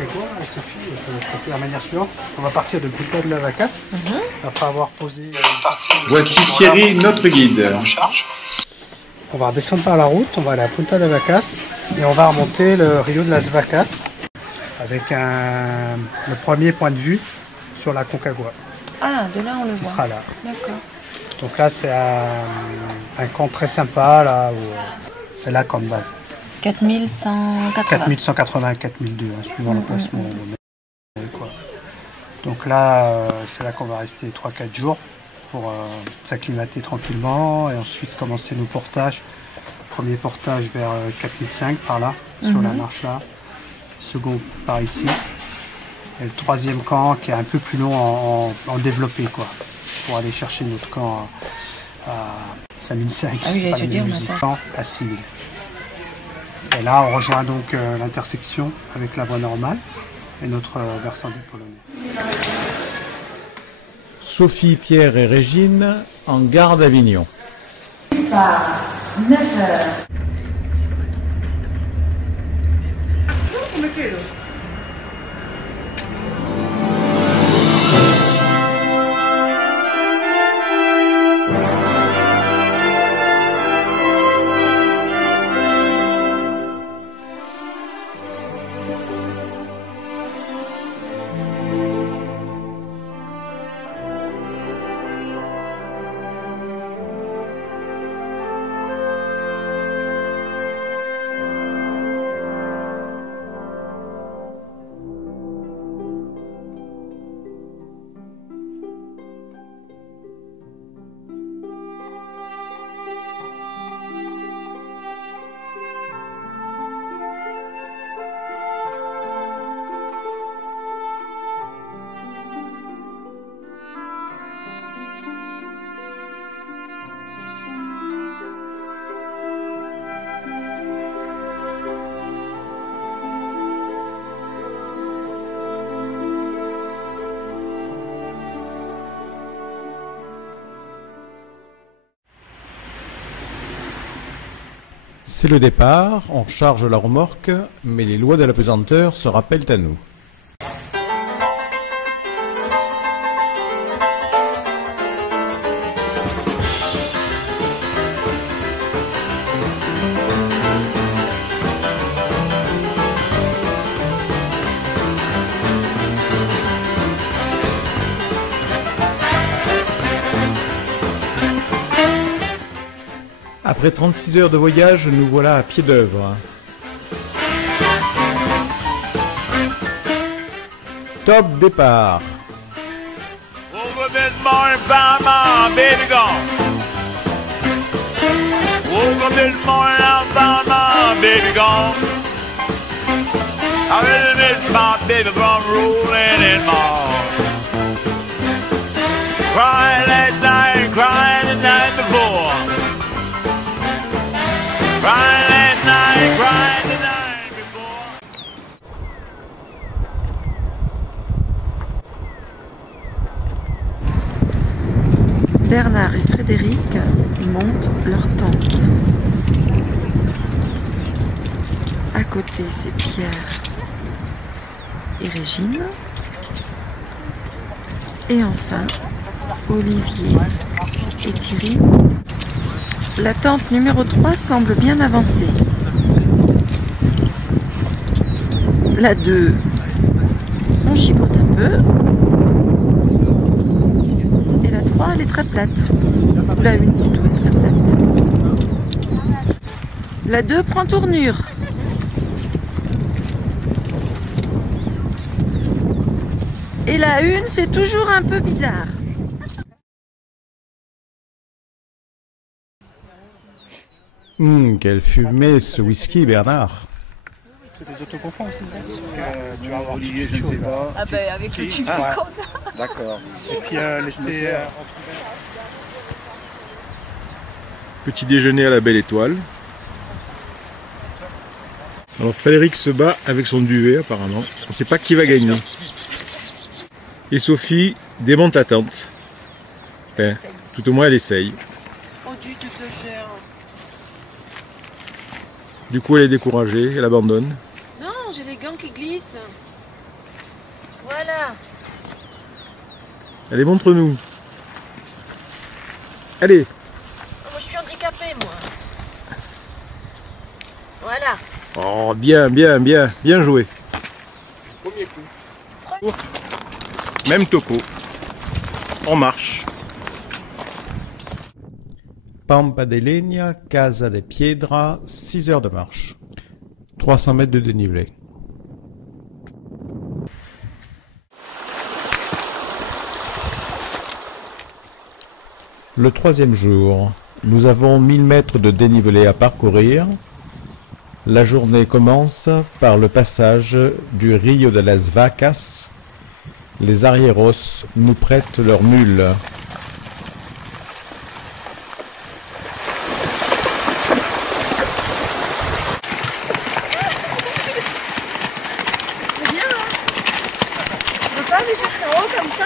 Concagua, Sophie, ça va se passer de la manière suivante. On va partir de Punta de la Vacas, après avoir posé une partie. Voici Thierry, notre guide. On va redescendre par la route, on va aller à Punta de Vacas et on va remonter le Rio de las Vacas avec le premier point de vue sur la Concagua. Ah, de là on le Qui voit. sera là. D'accord. Donc là c'est un camp très sympa, là où c'est là camp de base. 4180. 4180, 4002, suivant l'emplacement. Donc là, c'est là qu'on va rester 3-4 jours pour s'acclimater tranquillement et ensuite commencer nos portages. Premier portage vers 4005 par là, sur la marche là. Second par ici. Et le troisième camp qui est un peu plus long en développé, quoi, pour aller chercher notre camp à 5005, ah oui, pas le même camp, à 6000. Et là, on rejoint donc l'intersection avec la voie normale et notre versant des Polonais. Sophie, Pierre et Régine en gare d'Avignon. 9h. C'est le départ, on charge la remorque, mais les lois de la pesanteur se rappellent à nous. Après 36 heures de voyage, nous voilà à pied d'œuvre. Top départ. Woke up this morning, found my baby gone. Woke up this morning, I found my baby gone. I really miss my baby from rolling in my arms. Crying last night, crying the night before. Crying last night, crying the night before. Bernard et Frédéric montent leur tente. À côté, c'est Pierre et Régine. Et enfin, Olivier et Thierry. La tente numéro 3 semble bien avancée. La 2, on chipote un peu. Et la 3, elle est très plate. Ou la 1 plutôt est très plate. La 2 prend tournure. Et la 1, c'est toujours un peu bizarre. Quelle fumée ce whisky, Bernard. C'est des autocompons aussi. Tu vas avoir Olivier, je ne sais pas. Ah ben avec le type D'accord. Et puis laisser Petit déjeuner à la Belle Étoile. Alors Frédéric se bat avec son duvet apparemment. On ne sait pas qui va gagner. Et Sophie démonte la tente. Enfin, tout au moins elle essaye. Oh, tu te fais cher. Du coup elle est découragée, elle abandonne. Non, j'ai les gants qui glissent. Voilà. Allez, montre-nous. Allez. Moi, je suis handicapée, moi. Voilà. Oh, bien, bien, bien. Bien joué. Premier coup. Même topo. En marche. Pampa de Legna, Casa de Piedra, 6 heures de marche. 300 mètres de dénivelé. Le troisième jour, nous avons 1000 mètres de dénivelé à parcourir. La journée commence par le passage du Rio de las Vacas. Les arrieros nous prêtent leurs mules. C'est bien, hein? On peut pas aller jusqu'en haut comme ça?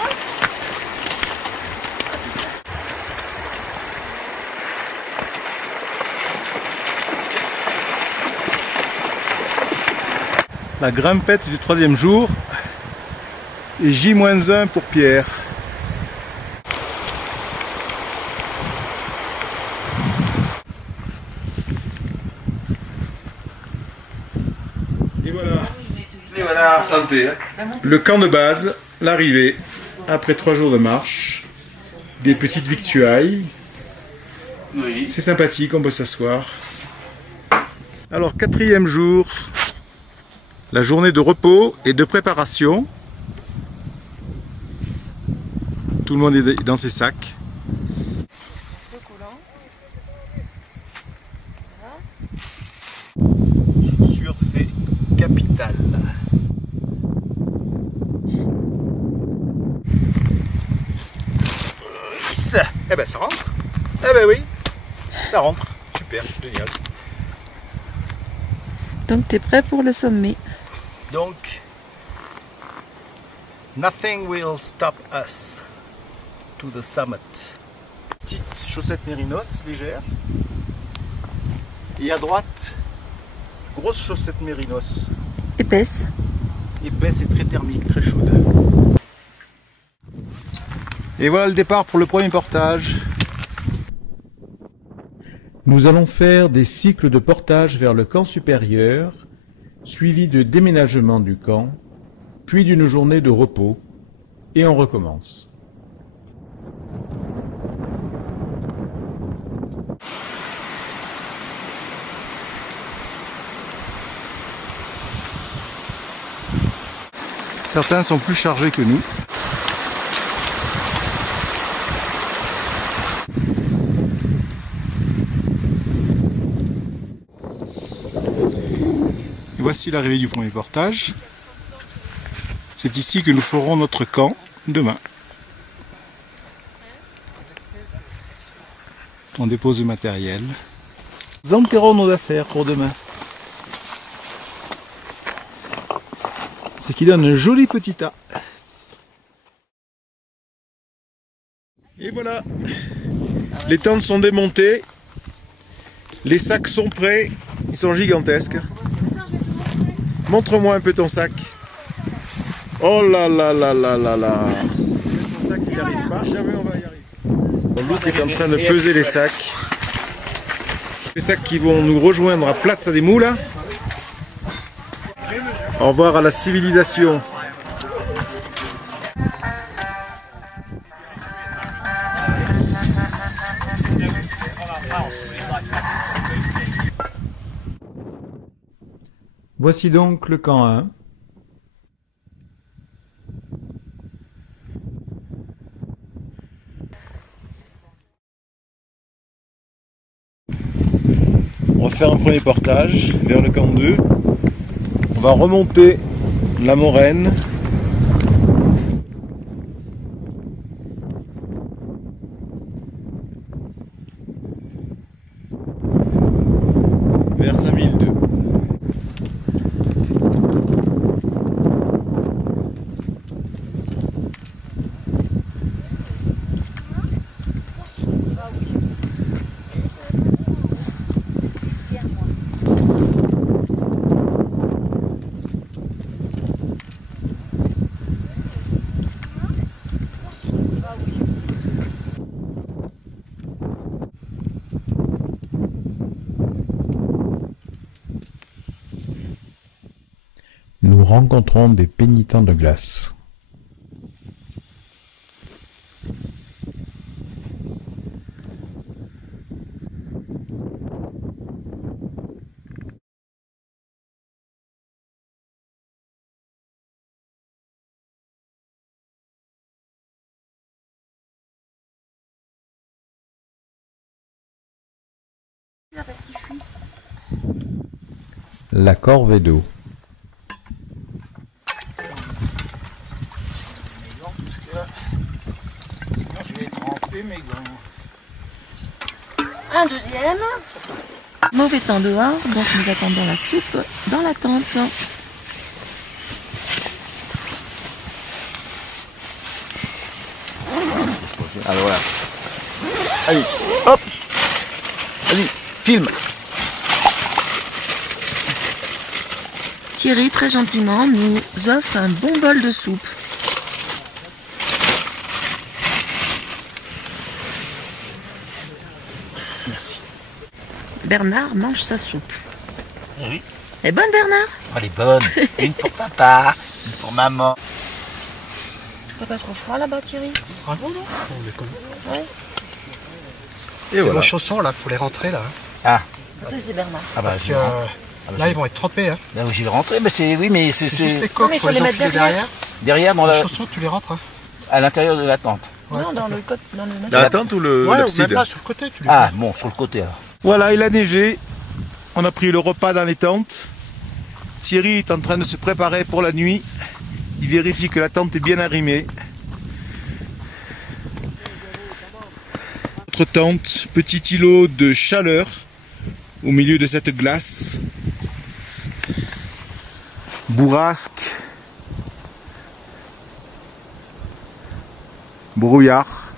La grimpette du troisième jour. Et J-1 pour Pierre. Et voilà. Et voilà, santé. Hein. Le camp de base, l'arrivée, après 3 jours de marche, des petites victuailles. Oui. C'est sympathique, on peut s'asseoir. Alors, 4e jour, la journée de repos et de préparation. Tout le monde est dans ses sacs. Chaussures, c'est capital. Eh ben ça rentre. Eh ben oui, ça rentre. Super, génial. Donc, tu es prêt pour le sommet? Donc, nothing will stop us to the summit. Petite chaussette mérinos légère. Et à droite, grosse chaussette mérinos. Épaisse. Épaisse et très thermique, très chaude. Et voilà le départ pour le premier portage. Nous allons faire des cycles de portage vers le camp supérieur, suivis de déménagement du camp, puis d'une journée de repos, et on recommence. Certains sont plus chargés que nous. Et voici l'arrivée du premier portage. C'est ici que nous ferons notre camp demain. On dépose le matériel. Nous enterrons nos affaires pour demain. Ce qui donne un joli petit tas. Et voilà, les tentes sont démontées, les sacs sont prêts, ils sont gigantesques. Montre-moi un peu ton sac. Oh là là là là là là. Ton sac il n'y arrive pas, jamais on va y arriver. Luc est en train de peser les sacs. Les sacs qui vont nous rejoindre à Plaza de Mula. Au revoir à la civilisation. Voici donc le camp 1. On va faire un premier portage vers le camp 2. On va remonter la moraine. Vers 5002. nous rencontrons des pénitents de glace. La corvée d'eau. Sinon je vais tremper mes gants. Un deuxième. Mauvais temps dehors, donc nous attendons la soupe dans la tente. Alors voilà. Allez, hop. Allez, filme. Thierry, très gentiment, nous offre un bon bol de soupe. Merci. Bernard mange sa soupe. Oui. Elle est bonne, Bernard? Elle est bonne. Une pour papa, une pour maman. T'as pas trop froid là-bas, Thierry? Ah non, non, on est comme ça. Ouais. Et C'est voilà. vos chaussons là, faut les rentrer là. Ah, Ça, c'est Bernard. ah bah, Parce je que vais rentrer. là ils vont être trempés. Hein. Là où j'ai rentré, mais c'est. Oui, mais C'est juste les c'est coques, mais faut faut les les mettre enfiler derrière. derrière dans Les la, chaussons, tu les rentres. Hein. à l'intérieur de la tente. Ouais, Non, s'il dans te le côté. Dans le... Dans la tente ou le Ouais, ou l'abside? même là sur le côté, tu les Ah, bon, sur le côté alors. Voilà, il a neigé. On a pris le repas dans les tentes. Thierry est en train de se préparer pour la nuit. Il vérifie que la tente est bien arrimée. Notre tente, petit îlot de chaleur au milieu de cette glace. Bourrasque. Brouillard.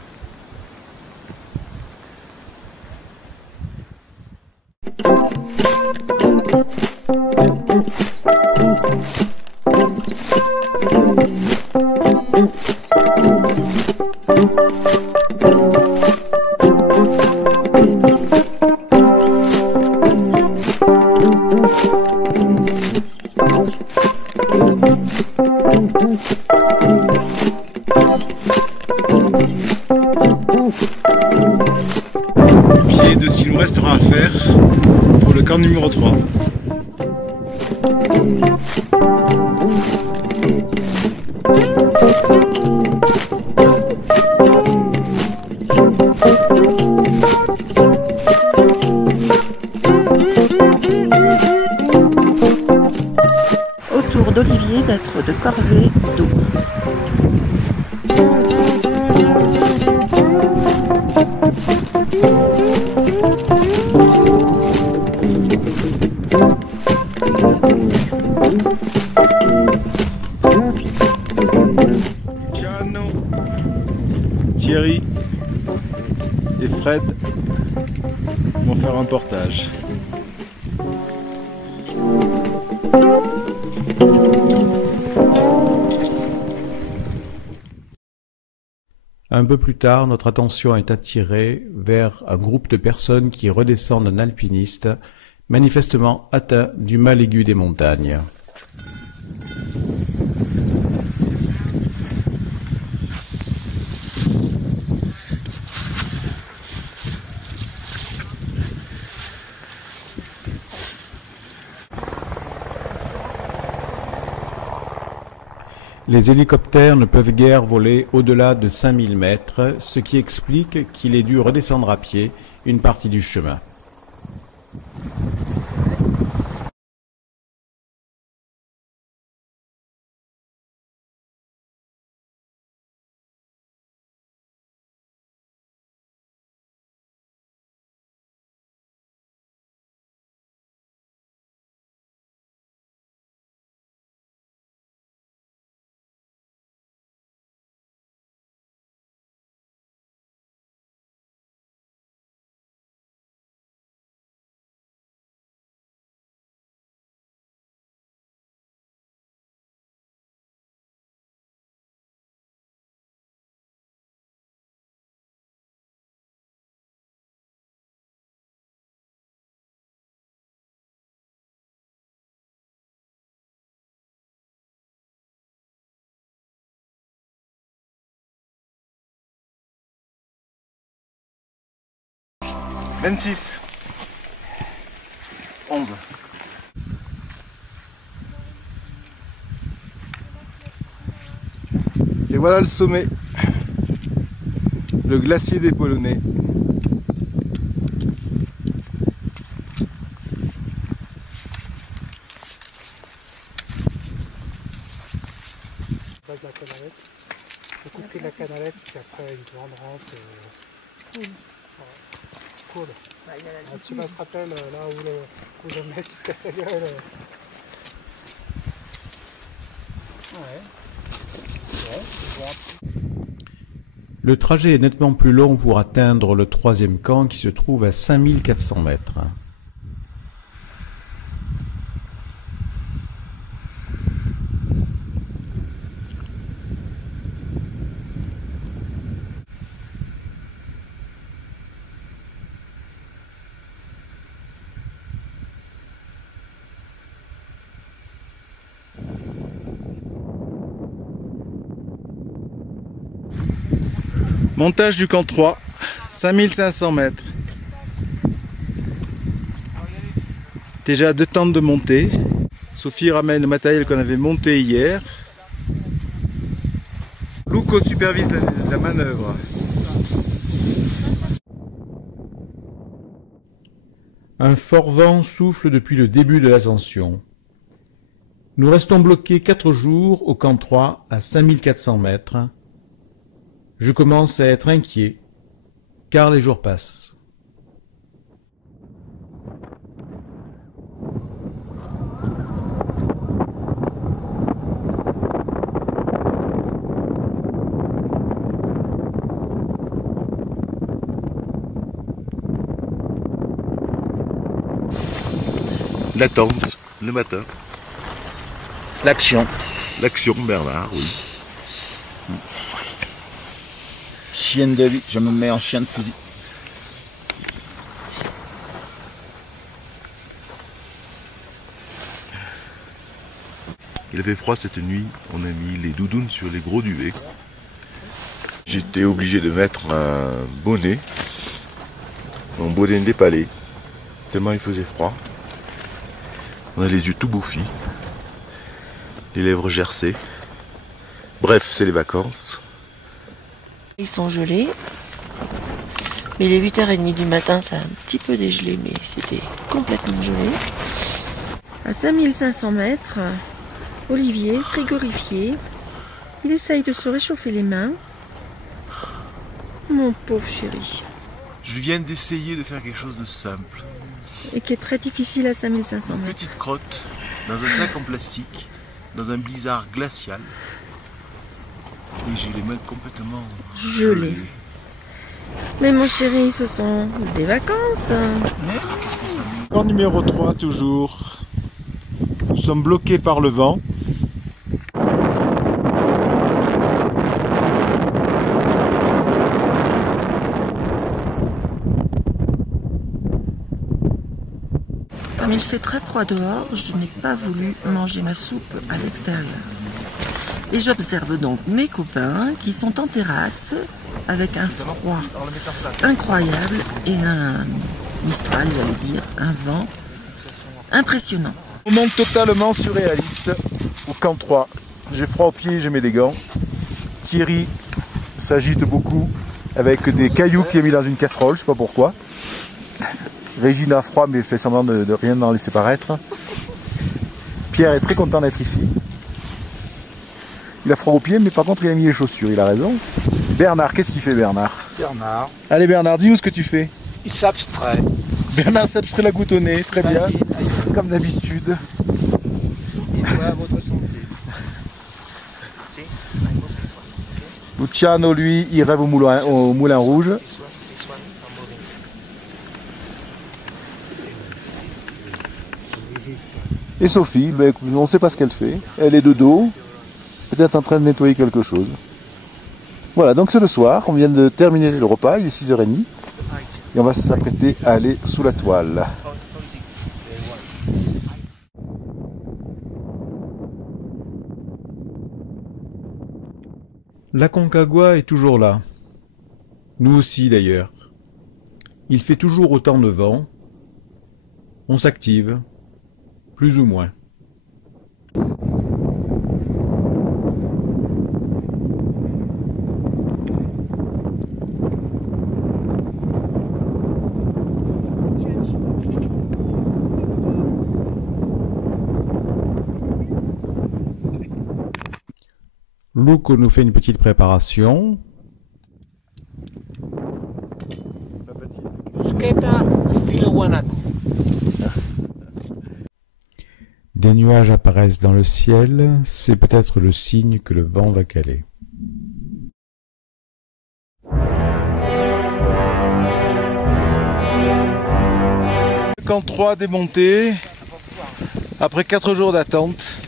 Pied de ce qu'il nous restera à faire pour le camp numéro 3. Autour d'Olivier d'être de corvée d'eau. Luciano, Thierry et Fred vont faire un portage. Un peu plus tard, notre attention est attirée vers un groupe de personnes qui redescendent un alpiniste, manifestement atteint du mal aigu des montagnes. Les hélicoptères ne peuvent guère voler au-delà de 5000 mètres, ce qui explique qu'il ait dû redescendre à pied une partie du chemin. 26. 11. Et voilà le sommet. Le glacier des Polonais. Base de la canalette. Faut couper la canalette, puis après une grande rampe. Cool. Ouais. Cool. Ah, tu me rappelles là où le mec se casse la gueule. Ouais. Ouais, c'est bon. Le trajet est nettement plus long pour atteindre le troisième camp qui se trouve à 5400 mètres. Montage du camp 3, 5500 mètres. Déjà 2 tentes de montée. Sophie ramène le matériel qu'on avait monté hier. Luco supervise la manœuvre. Un fort vent souffle depuis le début de l'ascension. Nous restons bloqués 4 jours au camp 3 à 5400 mètres. Je commence à être inquiet, car les jours passent. L'attente, le matin. L'action. L'action, Bernard, oui. Chienne de vie, je me mets en chien de fusil. Il avait froid cette nuit, on a mis les doudounes sur les gros duvets. J'étais obligé de mettre un bonnet, mon bonnet dépalé, tellement il faisait froid. On a les yeux tout bouffis, les lèvres gercées. Bref, c'est les vacances. Ils sont gelés. Mais il est 8h30 du matin, ça a un petit peu dégelé, mais c'était complètement gelé. À 5500 mètres, Olivier, frigorifié, il essaye de se réchauffer les mains. Mon pauvre chéri. Je viens d'essayer de faire quelque chose de simple. Et qui est très difficile à 5500 Une mètres. petite crotte, dans un sac en plastique, dans un blizzard glacial. Et j'ai les mains complètement Gelées. Mais mon chéri, ce sont des vacances. Qu'est-ce que ça met? Camp numéro 3 toujours. Nous sommes bloqués par le vent. Comme il fait très froid dehors, je n'ai pas voulu manger ma soupe à l'extérieur. Et j'observe donc mes copains qui sont en terrasse avec un froid incroyable et un mistral, j'allais dire, un vent impressionnant. Moment totalement surréaliste au camp 3. J'ai froid aux pieds, je mets des gants. Thierry s'agite beaucoup avec des cailloux qu'il a mis dans une casserole, je sais pas pourquoi. Régine a froid mais fait semblant de rien en laisser paraître. Pierre est très content d'être ici. Il a froid aux pieds mais par contre il a mis les chaussures, il a raison. Bernard, qu'est-ce qu'il fait Bernard? Bernard, Allez Bernard, dis-nous ce que tu fais. il s'abstrait. Bernard s'abstrait la goutte au nez, très bien, comme d'habitude. Et voilà votre santé. Merci. Luciano, lui, il rêve au moulin rouge. Et Sophie, ben, écoute, on ne sait pas ce qu'elle fait. Elle est de dos, peut-être en train de nettoyer quelque chose. Voilà, donc c'est le soir, on vient de terminer le repas, il est 6h30. Et on va s'apprêter à aller sous la toile. La Concagua est toujours là. Nous aussi d'ailleurs. Il fait toujours autant de vent. On s'active, plus ou moins. Luco nous fait une petite préparation. Des nuages apparaissent dans le ciel, c'est peut-être le signe que le vent va caler. Camp 3 démonté. Après 4 jours d'attente,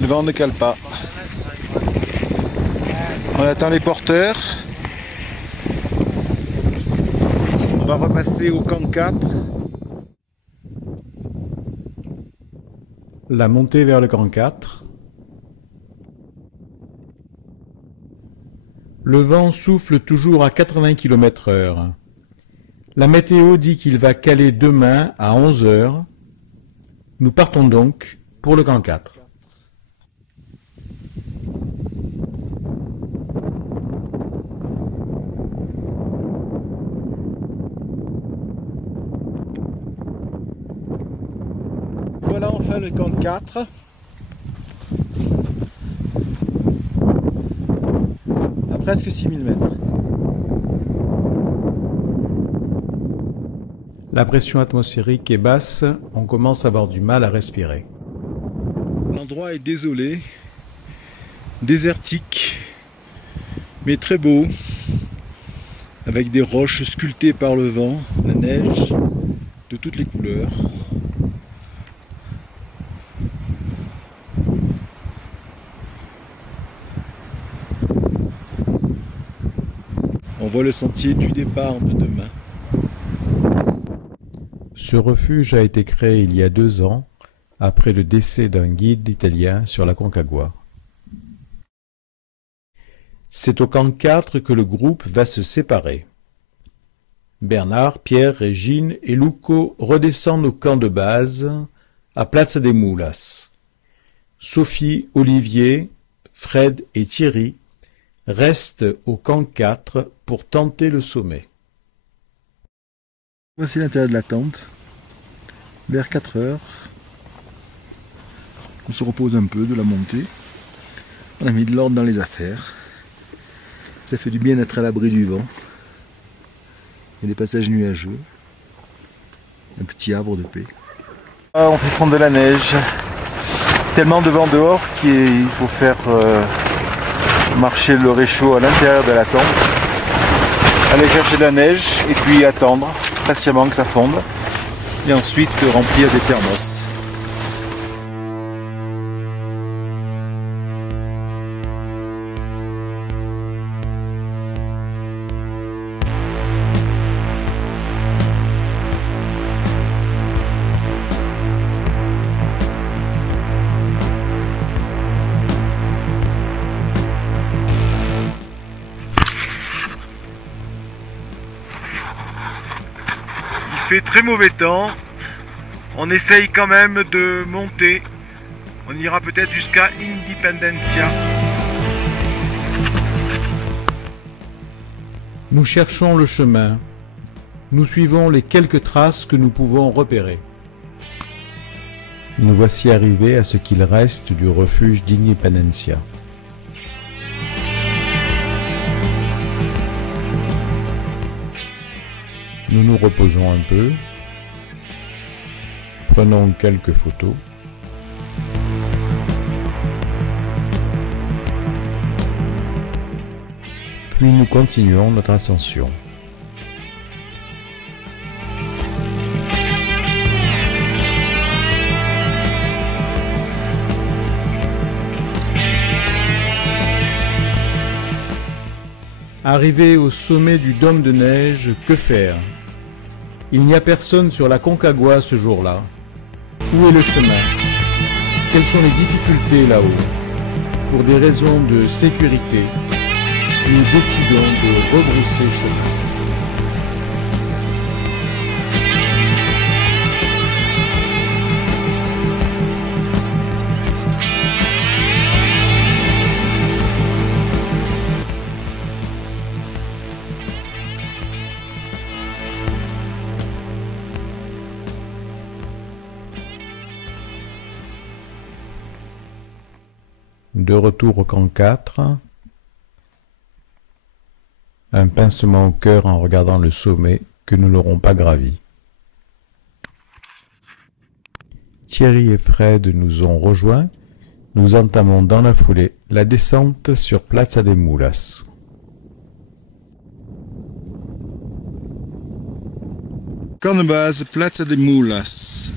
le vent ne cale pas. On attend les porteurs. On va repasser au camp 4. La montée vers le camp 4. Le vent souffle toujours à 80 km/h. La météo dit qu'il va caler demain à 11 h. Nous partons donc pour le camp 4. Voilà enfin le camp 4. À presque 6000 mètres. La pression atmosphérique est basse, on commence à avoir du mal à respirer. L'endroit est désolé, désertique, mais très beau, avec des roches sculptées par le vent, la neige, de toutes les couleurs. On voit le sentier du départ de demain. Ce refuge a été créé il y a 2 ans, après le décès d'un guide italien sur la Concagua. C'est au camp 4 que le groupe va se séparer. Bernard, Pierre, Régine et Luco redescendent au camp de base, à Plaza de Mulas. Sophie, Olivier, Fred et Thierry restent au camp 4 pour tenter le sommet. Voici l'intérieur de la tente. Vers 4 heures, on se repose un peu de la montée. On a mis de l'ordre dans les affaires. Ça fait du bien d'être à l'abri du vent. Il y a des passages nuageux. Un petit havre de paix. On fait fondre de la neige. Tellement de vent dehors qu'il faut faire marcher le réchaud à l'intérieur de la tente. Aller chercher de la neige et puis attendre patiemment que ça fonde. Et ensuite remplir des thermos. Il fait très mauvais temps. On essaye quand même de monter. On ira peut-être jusqu'à Independencia. Nous cherchons le chemin. Nous suivons les quelques traces que nous pouvons repérer. Nous voici arrivés à ce qu'il reste du refuge d'Independencia. Nous nous reposons un peu. Prenons quelques photos. Puis nous continuons notre ascension. Arrivé au sommet du dôme de neige, que faire? Il n'y a personne sur la Concagua ce jour-là. Où est le chemin? Quelles sont les difficultés là-haut? Pour des raisons de sécurité, nous décidons de rebrousser chemin. de retour au camp 4. Un pincement au cœur en regardant le sommet que nous n'aurons pas gravi. Thierry et Fred nous ont rejoints. Nous entamons dans la foulée la descente sur Plaza de Mulas. Camp de base, Plaza de Mulas.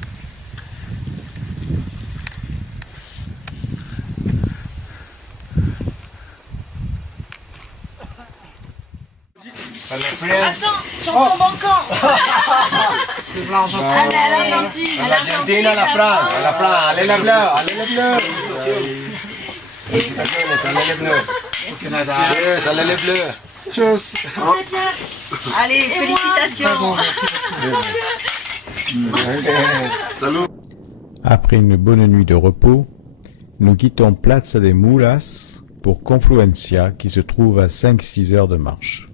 Attends, j'entends encore. Allez, à l'Argentine. À l'Argentine, à la France. À la France, allez les bleus, allez les bleus. Félicitations, allez les bleus. Cheers, allez les bleus. Tchuss. Allez, félicitations. Salut. Après une bonne nuit de repos, nous quittons Plaza de Mulas pour Confluencia qui se trouve à 5-6 heures de marche.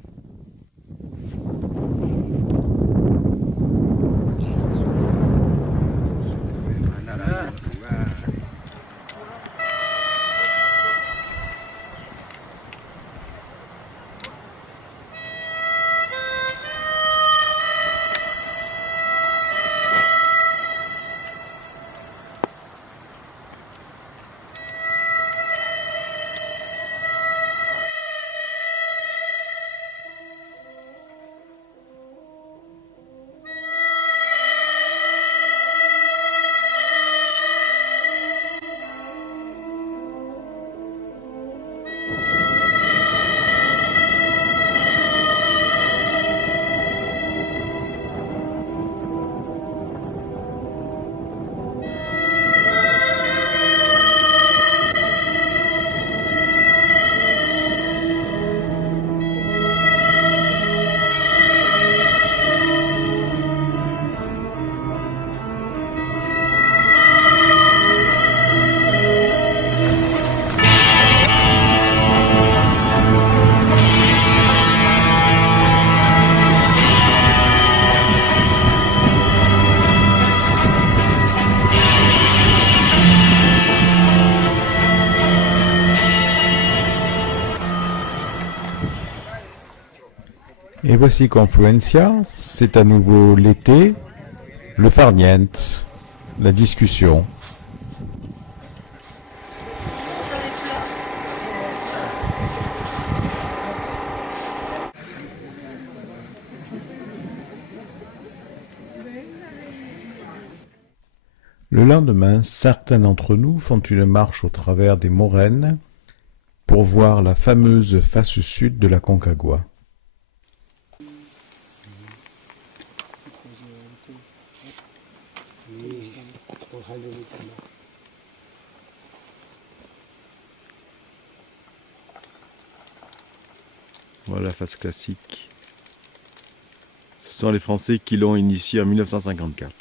Et voici Confluencia, c'est à nouveau l'été, le farniente, la discussion. Le lendemain, certains d'entre nous font une marche au travers des moraines pour voir la fameuse face sud de la Concagua. Voilà la face classique. Ce sont les Français qui l'ont initié en 1954.